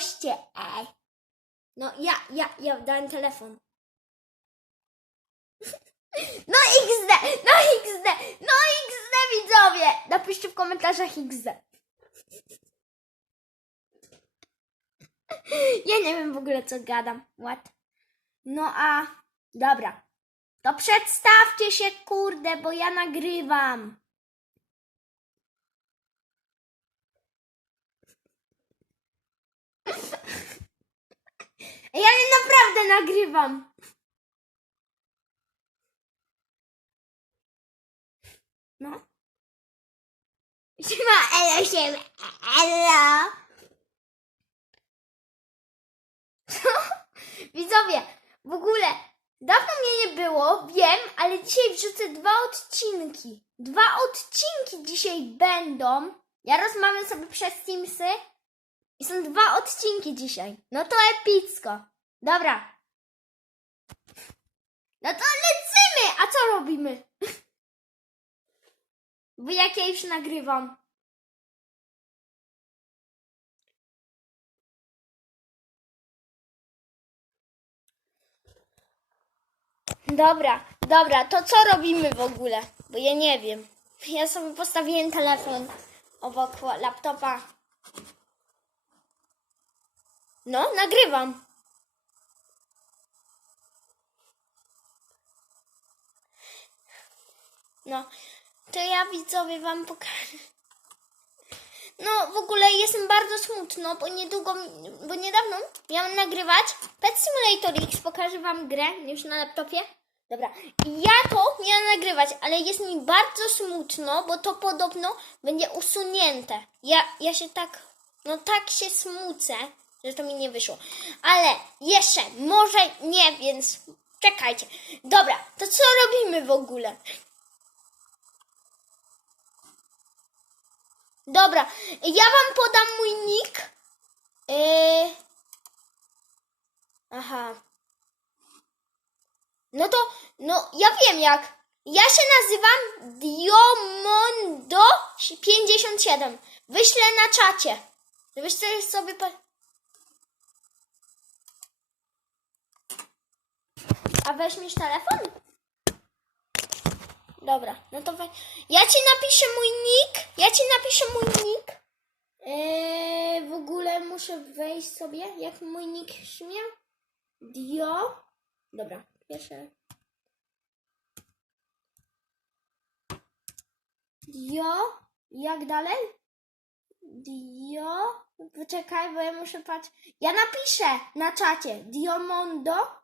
goście. No ja, ja, ja dałem telefon. No XD, no XD, no XD widzowie! Napiszcie w komentarzach XD. Ja nie wiem w ogóle co gadam. What? No a, dobra. To przedstawcie się kurde, bo ja nagrywam. Ja naprawdę nagrywam. No. Siema, elo, siema, elo. Widzowie, w ogóle dawno mnie nie było, wiem, ale dzisiaj wrzucę dwa odcinki. Dwa odcinki dzisiaj będą. Ja rozmawiam sobie przez Teamsy i są dwa odcinki dzisiaj. No to epicko. Dobra. No to lecimy! A co robimy? Bo jak ja już nagrywam. Dobra, dobra, to co robimy w ogóle? Bo ja nie wiem. Ja sobie postawiłem telefon obok laptopa. No, nagrywam. No, to ja widzowie wam pokażę. No, w ogóle jestem bardzo smutno, bo niedługo, bo niedawno miałam nagrywać Pet Simulator X. Pokażę wam grę już na laptopie. Dobra, ja to miałam nagrywać, ale jest mi bardzo smutno, bo to podobno będzie usunięte. Ja, ja się tak, no tak się smucę, to mi nie wyszło. Ale jeszcze, może nie, więc czekajcie. Dobra, to co robimy w ogóle? Dobra, ja wam podam mój nick. Yy... Aha. No to, no ja wiem jak. Ja się nazywam Diomondo57. Wyślę na czacie. Żebyście sobie... A weźmiesz telefon? Dobra, no to we... ja ci napiszę mój nick. Ja ci napiszę mój nick. Eee, w ogóle muszę wejść sobie, jak mój nick brzmiał. Dio. Dobra, pierwsze. Dio. Jak dalej? Dio. Poczekaj, bo ja muszę patrzeć. Ja napiszę na czacie. Diomondo.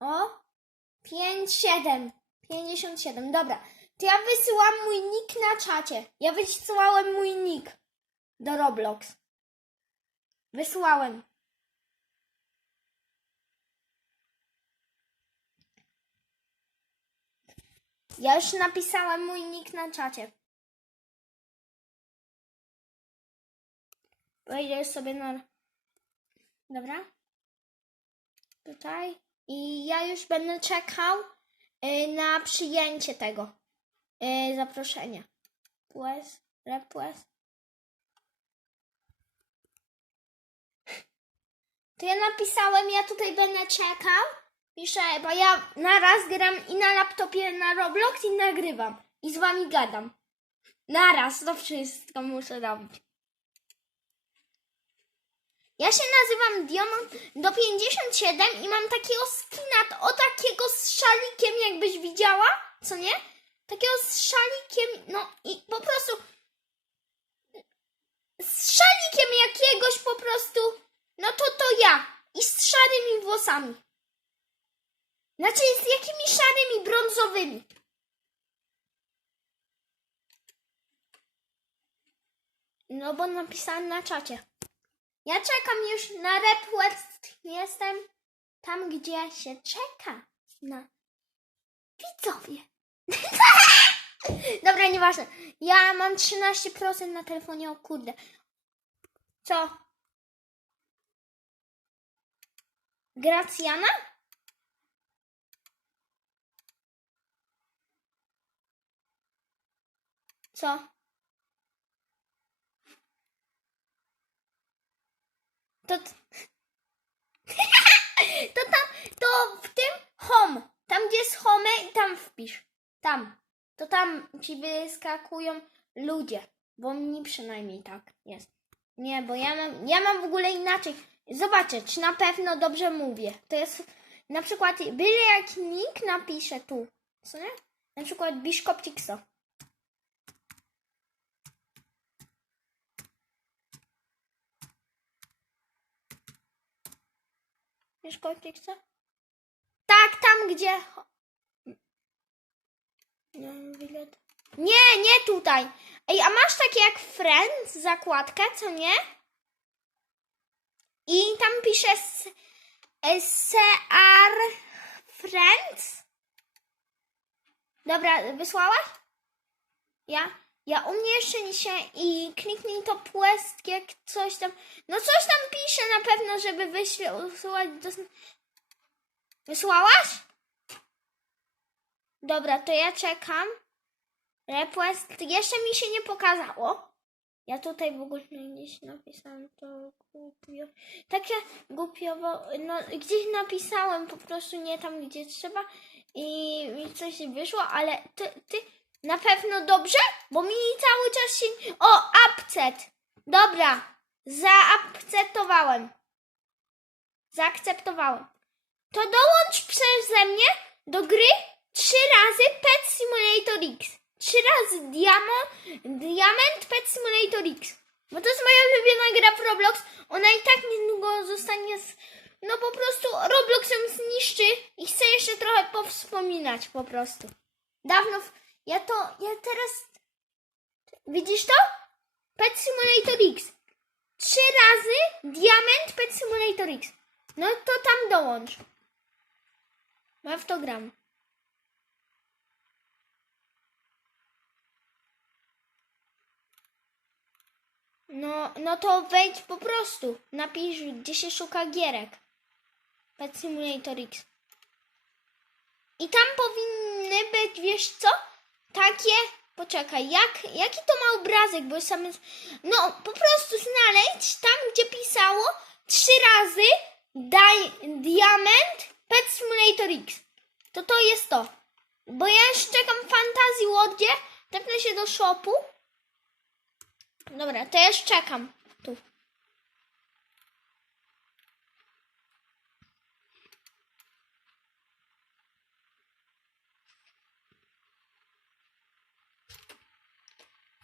O, 5, 7, 57, dobra. To ja wysyłam mój nick na czacie. Ja wysyłałem mój nick do Roblox. Wysłałem. Ja już napisałem mój nick na czacie. Wejdziesz sobie na... Dobra. Tutaj. I ja już będę czekał y, na przyjęcie tego y, zaproszenia. Pues, repues. To ja napisałem, ja tutaj będę czekał. Piszę, bo ja na raz gram i na laptopie na Roblox i nagrywam. I z wami gadam. Naraz to wszystko muszę robić. Ja się nazywam Diamond do 57 i mam takiego skina, o takiego z szalikiem, jakbyś widziała, co nie? Takiego z szalikiem, no i po prostu z szalikiem jakiegoś po prostu, no to to ja i z szarymi włosami. Znaczy z jakimi szarymi, brązowymi. No bo napisałem na czacie. Ja czekam już na request. Jestem tam, gdzie się czeka na widzowie. Dobra, nieważne. Ja mam 13% na telefonie, o kurde. Co? Gracjana? Co? To... to tam, to w tym home. Tam, gdzie jest home i tam wpisz. Tam. To tam ci wyskakują ludzie. Bo mi przynajmniej tak jest. Nie, bo ja mam, ja mam w ogóle inaczej. Zobaczę, czy na pewno dobrze mówię. To jest na przykład, byle jak nick napisze tu. Co nie? Na przykład Biszkopcikso. Biszkopcikso? Tak, tam gdzie... Nie, bilet. Nie, nie tutaj. Ej, a masz takie jak Friends zakładkę, co nie? I tam pisze s- e, Friends. Dobra, wysłałaś? Ja? Ja u mnie jeszcze nie się i kliknij to płestkiek, coś tam. No coś tam pisze na pewno, żeby wysłać do... Wysłałaś? Dobra, to ja czekam. Request jeszcze mi się nie pokazało. Ja tutaj w ogóle gdzieś napisałam to głupio. Takie głupiowo, no gdzieś napisałem po prostu nie tam gdzie trzeba i mi coś wyszło, ale ty, ty na pewno dobrze? Bo mi cały czas się... O, upset! Dobra, zaakceptowałem. Zaakceptowałem. To dołącz przeze mnie do gry trzy razy Pet Simulator X. Trzy razy Diamo, Diament Pet Simulator X. Bo to jest moja ulubiona gra w Roblox. Ona i tak niedługo zostanie z... No po prostu Roblox ją zniszczy i chcę jeszcze trochę powspominać po prostu. Dawno... W... Ja to... Ja teraz... Widzisz to? Pet Simulator X. Trzy razy Diament Pet Simulator X. No to tam dołącz. Ja w to gram. No, no to wejdź po prostu. Napisz, gdzie się szuka gierek. Pet Simulator X. I tam powinny być, wiesz co? Takie, poczekaj, jak, jaki to ma obrazek, bo sam no po prostu znaleźć tam, gdzie pisało trzy razy daj diament Pet Simulator X. To to jest to. Bo ja już czekam Fantasy Łodzie, tepnę się do shopu. Dobra, to ja już czekam. Tu.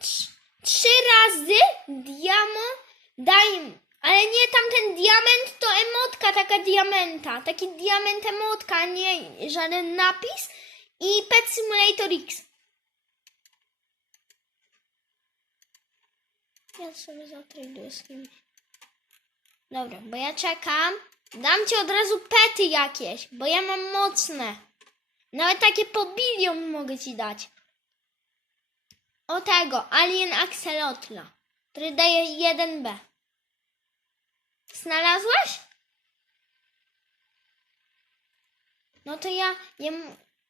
Trz- Trzy razy diamo daj. Ale nie tamten diament to emotka, taka diamenta. Taki diament emotka, a nie żaden napis. I Pet Simulator X. Ja sobie zatraduję z kimś. Dobra, bo ja czekam. Dam ci od razu pety jakieś, bo ja mam mocne. Nawet takie po bilion mogę ci dać. O tego, Alien Axelotla, który daje 1B. Znalazłaś? No to ja, ja...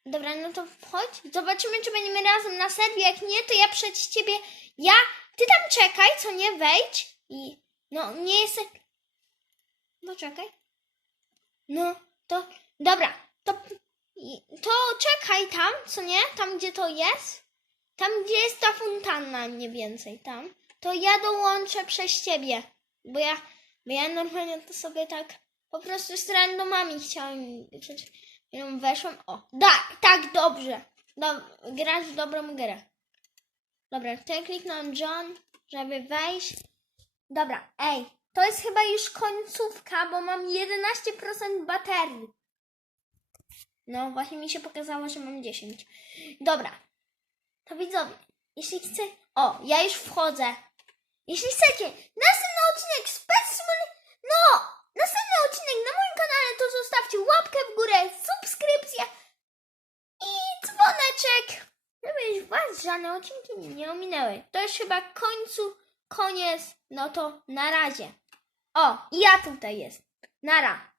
Dobra, no to wchodź. Zobaczymy, czy będziemy razem na serwie. Jak nie, to ja przed ciebie... Ja... Ty tam czekaj, co nie? Wejdź. I... No, nie jesteś... Poczekaj. No, to... Dobra, to... To czekaj tam, co nie? Tam, gdzie to jest. Tam, gdzie jest ta fontanna mniej więcej, tam. To ja dołączę przez ciebie. Bo ja... Bo ja normalnie to sobie tak... Po prostu z randomami chciałem... Przed chwilą weszłam. O, tak, tak, dobrze. Do, grać w dobrą grę. Dobra, to ja kliknę John, żeby wejść. Dobra, ej, to jest chyba już końcówka, bo mam 11% baterii. No, właśnie mi się pokazało, że mam 10. Dobra, to widzowie, jeśli chce... O, ja już wchodzę. Jeśli chcecie następny odcinek Simulator... No, następny odcinek na moim kanale, to zostawcie łapkę w górę, subskrypcję i dzwoneczek, żeby was żadne odcinki nie ominęły. To już chyba końcu, koniec, no to na razie. O, i ja tutaj jest. Nara.